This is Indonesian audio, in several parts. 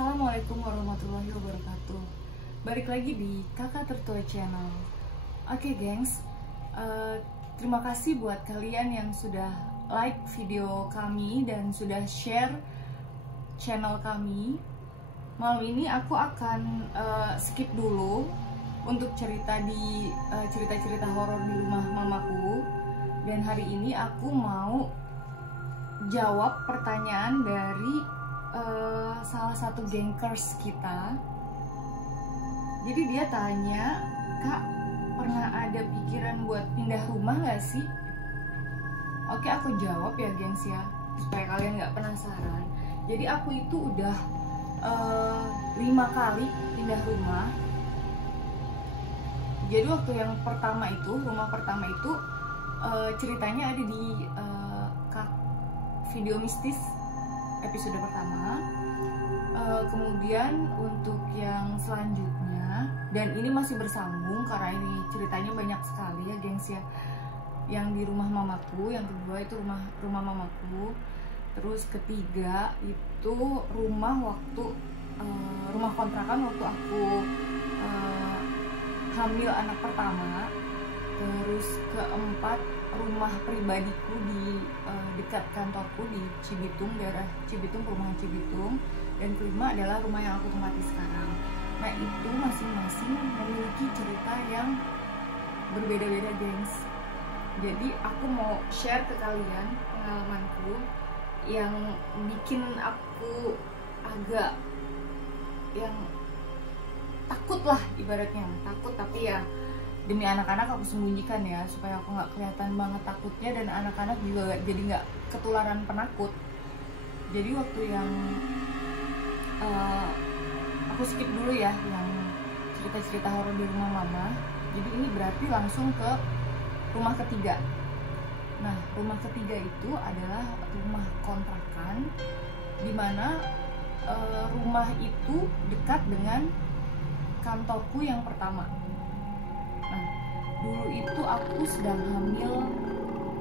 Assalamualaikum warahmatullahi wabarakatuh. Balik lagi di Kakak Tertua Channel. Oke gengs, terima kasih buat kalian yang sudah like video kami dan sudah share channel kami. Malam ini aku akan skip dulu untuk cerita di cerita-cerita horor di rumah mamaku. Dan hari ini aku mau jawab pertanyaan dari salah satu gengkers kita. Jadi dia tanya, "Kak, pernah ada pikiran buat pindah rumah gak sih?" Oke, aku jawab ya gengs ya, supaya kalian gak penasaran. Jadi aku itu udah 5 kali pindah rumah. Jadi waktu yang pertama itu, rumah pertama itu ceritanya ada di video mistis episode pertama. Kemudian untuk yang selanjutnya, dan ini masih bersambung karena ini ceritanya banyak sekali ya gengs ya. Yang di rumah mamaku, yang kedua itu rumah mamaku, terus ketiga itu rumah kontrakan waktu aku hamil anak pertama, terus keempat rumah pribadiku di dekat kantorku di Cibitung, daerah Cibitung, perumahan Cibitung, dan kelima adalah rumah yang aku tempati sekarang. Nah, itu masing-masing memiliki cerita yang berbeda-beda gengs. Jadi aku mau share ke kalian pengalamanku yang bikin aku agak yang takut lah, ibaratnya takut, tapi ya demi anak-anak aku sembunyikan ya, supaya aku nggak kelihatan banget takutnya, dan anak-anak juga jadi nggak ketularan penakut. Jadi waktu yang aku skip dulu ya yang cerita-cerita horor di rumah mama. Jadi ini berarti langsung ke rumah ketiga. Nah, rumah ketiga itu adalah rumah kontrakan, dimana rumah itu dekat dengan kantorku yang pertama. Nah, dulu itu aku sedang hamil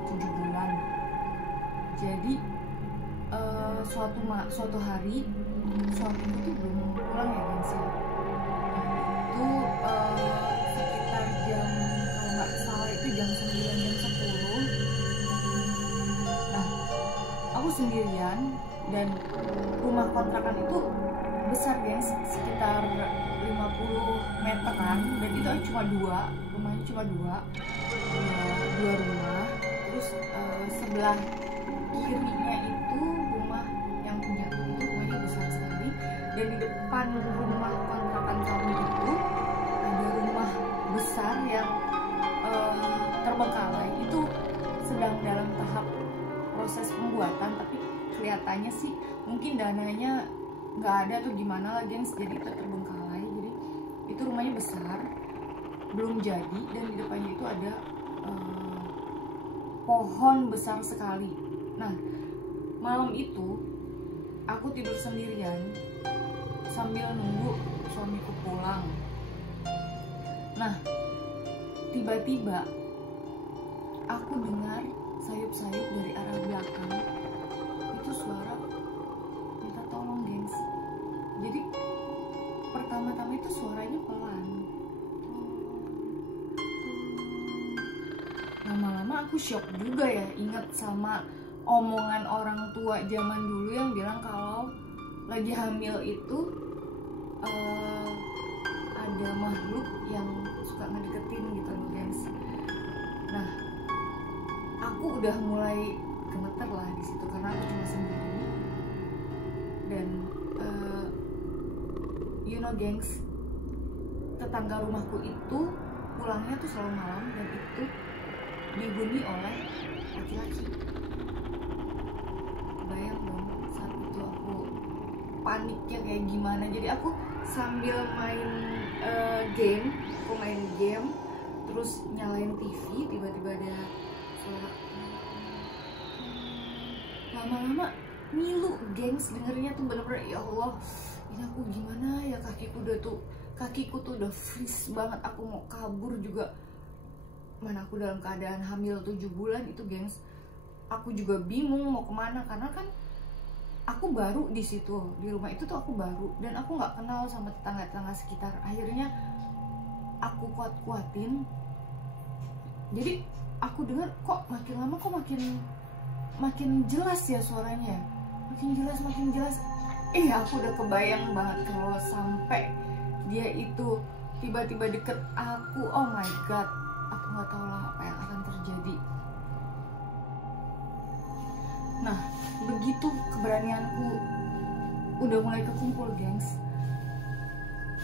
7 bulan. Jadi suatu hari suamiku tuh belum pulang ya guys ya. Itu sekitar jam, kalau nggak salah itu jam 9, jam 10. Nah, aku sendirian, dan rumah kontrakan itu besar guys, sekitar 50 meteran, dan itu cuma rumahnya cuma dua rumah. Terus sebelah kirinya itu rumah yang punya itu, rumahnya besar sekali, dan di depan rumah kontrakan kami itu ada rumah besar yang terbengkalai. Itu sedang dalam tahap proses pembuatan, tapi kelihatannya sih mungkin dananya nggak ada tuh gimana lah gengs, jadi itu terbengkalai. Jadi itu rumahnya besar, belum jadi, dan di depannya itu ada pohon besar sekali. Nah, malam itu aku tidur sendirian sambil nunggu suamiku pulang. Nah, tiba-tiba aku dengar sayup-sayup dari arah belakang. Itu suara minta tolong gengs. Jadi pertama-tama itu suaranya pelan, lama-lama aku shock juga ya, ingat sama omongan orang tua zaman dulu yang bilang kalau lagi hamil itu ada makhluk yang suka ngedeketin gitu loh guys. Nah, aku udah mulai gemeter lah di situ karena aku cuma sendiri, dan gengs, tetangga rumahku itu pulangnya tuh selalu malam, dan itu dihuni oleh laki-laki. Kebayang dong saat itu aku paniknya kayak gimana. Jadi aku sambil main game, terus nyalain TV, tiba-tiba ada suara. Lama-lama ngilu gengs, dengernya tuh bener-bener ya Allah, ini aku gimana ya, kakiku tuh udah freeze banget. Aku mau kabur juga, mana aku dalam keadaan hamil 7 bulan itu gengs. Aku juga bingung mau kemana, karena kan aku baru di situ, di rumah itu tuh aku baru, dan aku nggak kenal sama tetangga-tetangga sekitar. Akhirnya aku kuat-kuatin, jadi aku dengar kok makin lama kok makin jelas ya suaranya, makin jelas. Aku udah kebayang banget kalau sampai dia itu tiba-tiba deket aku. Oh my god, aku nggak tahu lah apa yang akan terjadi. Nah, begitu keberanianku udah mulai kekumpul, gengs,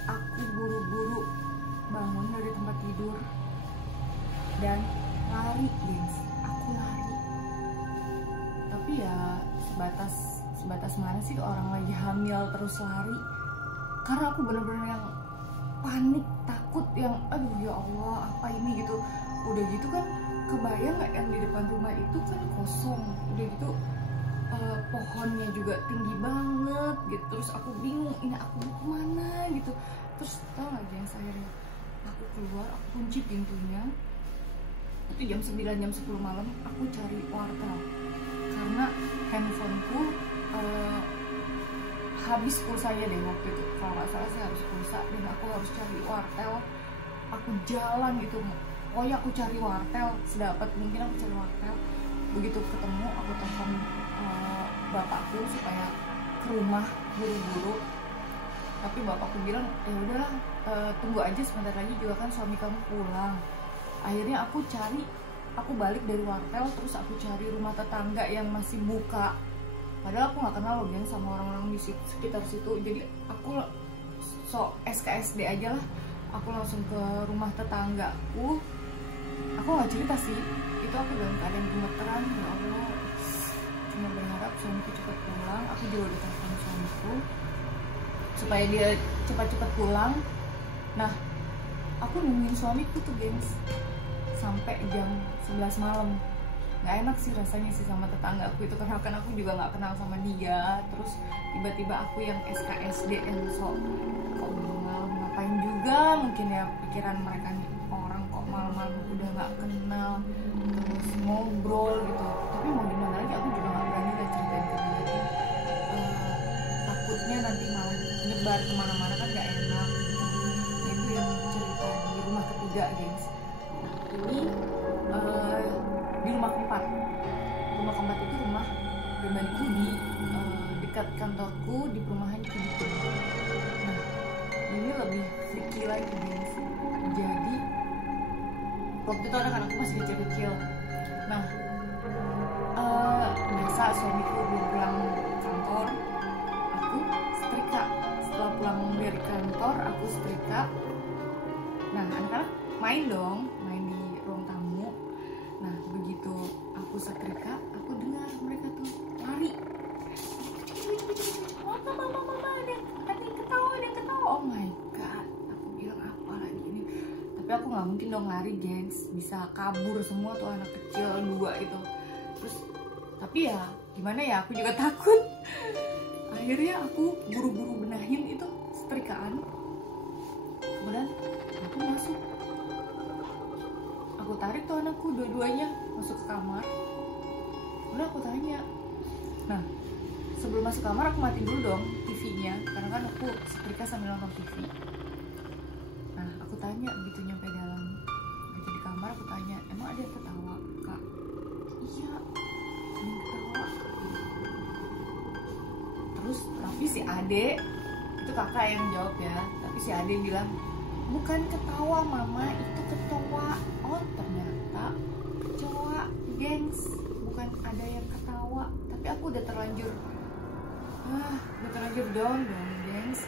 aku buru-buru bangun dari tempat tidur dan lari, gengs. Aku lari. Tapi ya sebatas mana sih orang lagi hamil terus lari? Karena aku bener-bener yang panik, takut, yang aduh ya Allah apa ini gitu. Udah gitu kan kebayang nggak yang di depan rumah itu kan kosong, udah gitu pohonnya juga tinggi banget gitu. Terus aku bingung ini aku mau kemana gitu. Terus tau gak gengs, akhirnya aku keluar, aku kunci pintunya. Itu jam 9, jam 10 malam aku cari wartel karena handphoneku habis pulsanya deh waktu itu, kalau nggak salah sih habis pulsa, dan aku harus cari wartel. Aku jalan gitu, pokoknya aku cari wartel sedapat mungkin. Aku cari wartel, begitu ketemu aku telepon bapakku supaya ke rumah buru-buru. Tapi bapakku bilang ya udahlah, tunggu aja sebentar lagi juga kan suami kamu pulang. Akhirnya aku balik dari wartel, terus aku cari rumah tetangga yang masih buka. Padahal aku nggak kenal loh geng sama orang-orang di sekitar situ. Jadi aku SKSD aja lah. Aku langsung ke rumah tetanggaku. Aku nggak cerita sih, itu aku dalam keadaan gemeteran. Ya Allah, cuma berharap suamiku cepat pulang. Aku juga udah telepon suamiku supaya dia cepat-cepat pulang. Nah, aku nungguin suamiku tuh gengs sampai jam 11 malam. Nggak enak sih rasanya sih sama tetangga aku itu, karena kan aku juga nggak kenal sama dia. Terus tiba-tiba aku yang SKSD yang kok malam ngapain juga, mungkin ya pikiran mereka nih, orang kok malam-malam udah nggak kenal terus ngobrol gitu. Tapi mau gimana lagi, aku juga nggak berani lah ceritain ke dia. Takutnya nanti malah nyebar kemana-mana kan nggak enak gitu. Nah, itu yang cerita di rumah ketiga gengs. Ini di rumah keempat itu rumah pribadiku di dekat kantorku di perumahan Cibitung. Nah, ini lebih freaky lagi guys. Jadi waktu itu anak-anakku masih kecil-kecil. Nah, biasa suamiku belum pulang kantor, aku setrika. Setelah pulang dari kantor aku setrika. Nah, anak-anak main dong, main di ruang tamu. Nah, begitu aku setrika, aku dengar mereka tuh lari. Mama, ada yang ketawa. Oh my god, aku bilang apa lagi ini. Tapi aku nggak mungkin dong lari gengs, bisa kabur semua tuh anak kecil 2 itu. Terus, tapi ya gimana ya, aku juga takut. Akhirnya aku buru-buru benahin itu setrikaan. Kemudian aku masuk. Aku tarik tuh anakku dua-duanya masuk ke kamar. Udah aku tanya. Nah, sebelum masuk kamar aku matiin dulu dong TV-nya, karena kan aku setrika sambil nonton TV. Nah, aku tanya begitu nyampe dalam, begitu di kamar aku tanya, emang ada yang ketawa, Kak? Iya, ada yang ketawa. Terus tapi si Ade, itu kakak yang jawab ya, tapi si Ade bilang, bukan ketawa mama, itu kecoa. Oh ternyata kecoa gengs, bukan ada yang ketawa. Tapi aku udah terlanjur down dong gengs.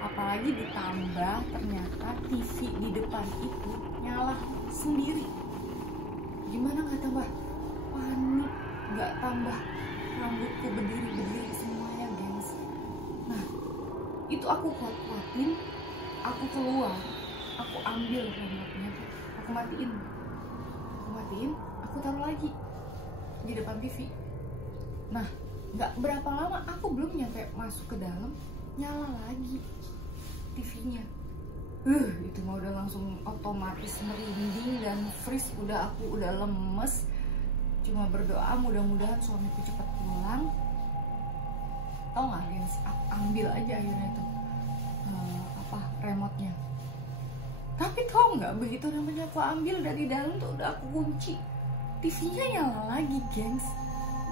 Apalagi ditambah ternyata TV di depan itu nyala sendiri. Gimana gak tambah panik, gak tambah rambutku berdiri semuanya gengs. Nah, itu aku kuat-kuatin, aku keluar, aku ambil remote-nya, aku matiin, aku taruh lagi di depan TV. Nah, nggak berapa lama, aku belum nyampe masuk ke dalam, nyala lagi TV-nya. Itu mah udah langsung otomatis merinding dan freeze, aku udah lemes. Cuma berdoa mudah-mudahan suamiku cepat pulang. Tau nggak gengs, aku ambil aja akhirnya tuh remote-nya. Tapi tau nggak, begitu namanya aku ambil dari dalam tuh udah aku kunci, TV-nya nyala lagi gengs.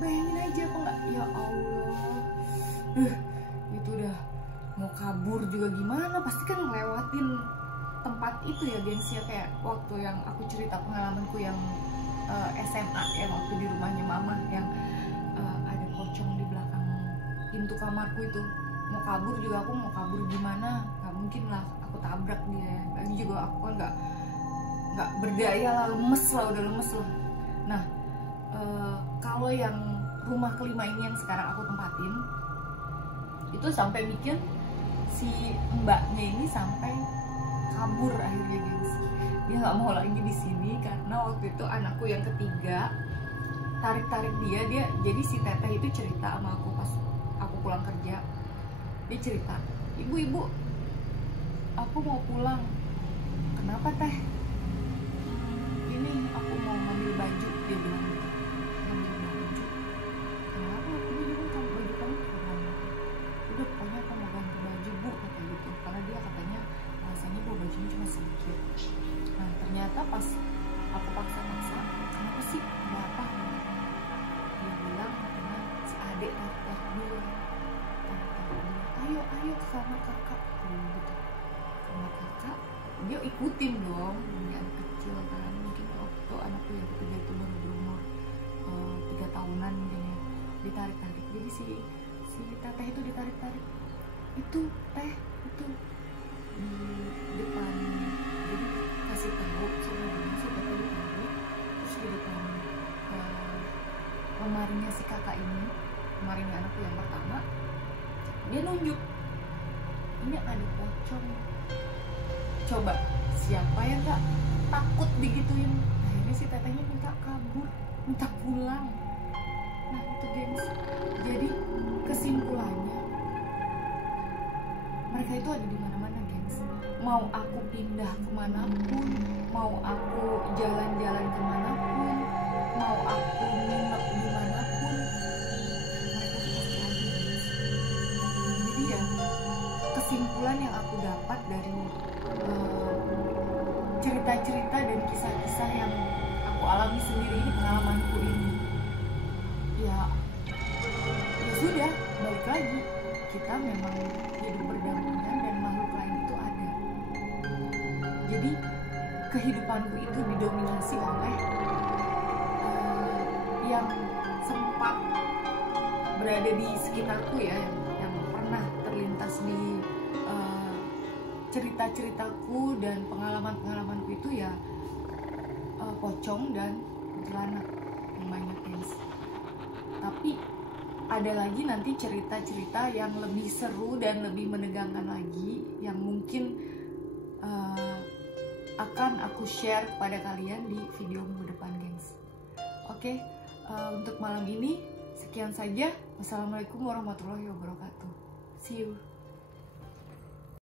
Bayangin aja apa nggak, ya Allah, itu udah mau kabur juga gimana, pasti kan ngelewatin tempat itu ya gengs ya. Kayak waktu yang aku cerita pengalamanku yang SMA ya, waktu di rumahnya mama yang ada pocong di belakang pintu kamarku itu. Mau kabur juga, aku mau kabur gimana, nggak mungkin lah aku tabrak dia. Lagi juga aku kan nggak berdaya lah, lemes lah, udah lemes lah. Nah kalau yang rumah kelima ini yang sekarang aku tempatin itu sampai bikin si mbaknya ini sampai kabur akhirnya gengs. Dia nggak mau lagi di sini karena waktu itu anakku yang ketiga tarik dia. Jadi si teteh itu cerita sama aku pas aku pulang kerja. Dia cerita, ibu aku mau pulang. Kenapa teh? Ini aku mau ngambil baju, dia bilang gitu. Ngambil baju. Kenapa aku bilang baju kamu kurang? Udah pokoknya aku mau ganti baju bu, kata gitu. Karena dia katanya rasanya bu bajunya cuma sedikit. Nah ternyata pas aku paksa-paksa, kenapa sih? Ada apa? Dia bilang katanya si adek tarik dia. Ayo ke kamar kakak, gitu. Kamar kakak, dia ikutin dong. Ini anak kecil kan, mungkin waktu anakku yang ketiga itu baru berumur 3 tahunan mungkin ya. Ditarik. Jadi si teteh itu ditarik. Itu teh itu di depan. Jadi kasih tahu sama dia, si teteh ditarik. Terus di depan lemarinya si kakak ini, lemarinya anakku yang pertama, dia nunjuk, ini ada pocong. Coba siapa yang gak takut digituin? Akhirnya si tetehnya minta kabur, minta pulang. Nah itu gengs. Jadi kesimpulannya mereka itu ada di mana-mana gengs. Mau aku pindah kemanapun, mau aku jalan-jalan kemanapun, mau aku nginep dimanapun, mereka tuh pasti ada gengs. Jadi ya kesimpulan yang aku dapat dari cerita-cerita dan kisah-kisah yang aku alami sendiri di pengalamanku ini, ya sudah, balik lagi, kita memang hidup berdampingan dan makhluk lain itu ada. Jadi kehidupanku itu didominasi oleh yang sempat berada di sekitarku ya, yang pernah terlintas di cerita-ceritaku dan pengalaman-pengalamanku itu ya pocong dan kuntilanak yang banyak guys. Tapi ada lagi nanti cerita-cerita yang lebih seru dan lebih menegangkan lagi yang mungkin akan aku share kepada kalian di video minggu depan gengs. Oke, untuk malam ini sekian saja. Wassalamualaikum warahmatullahi wabarakatuh. See you.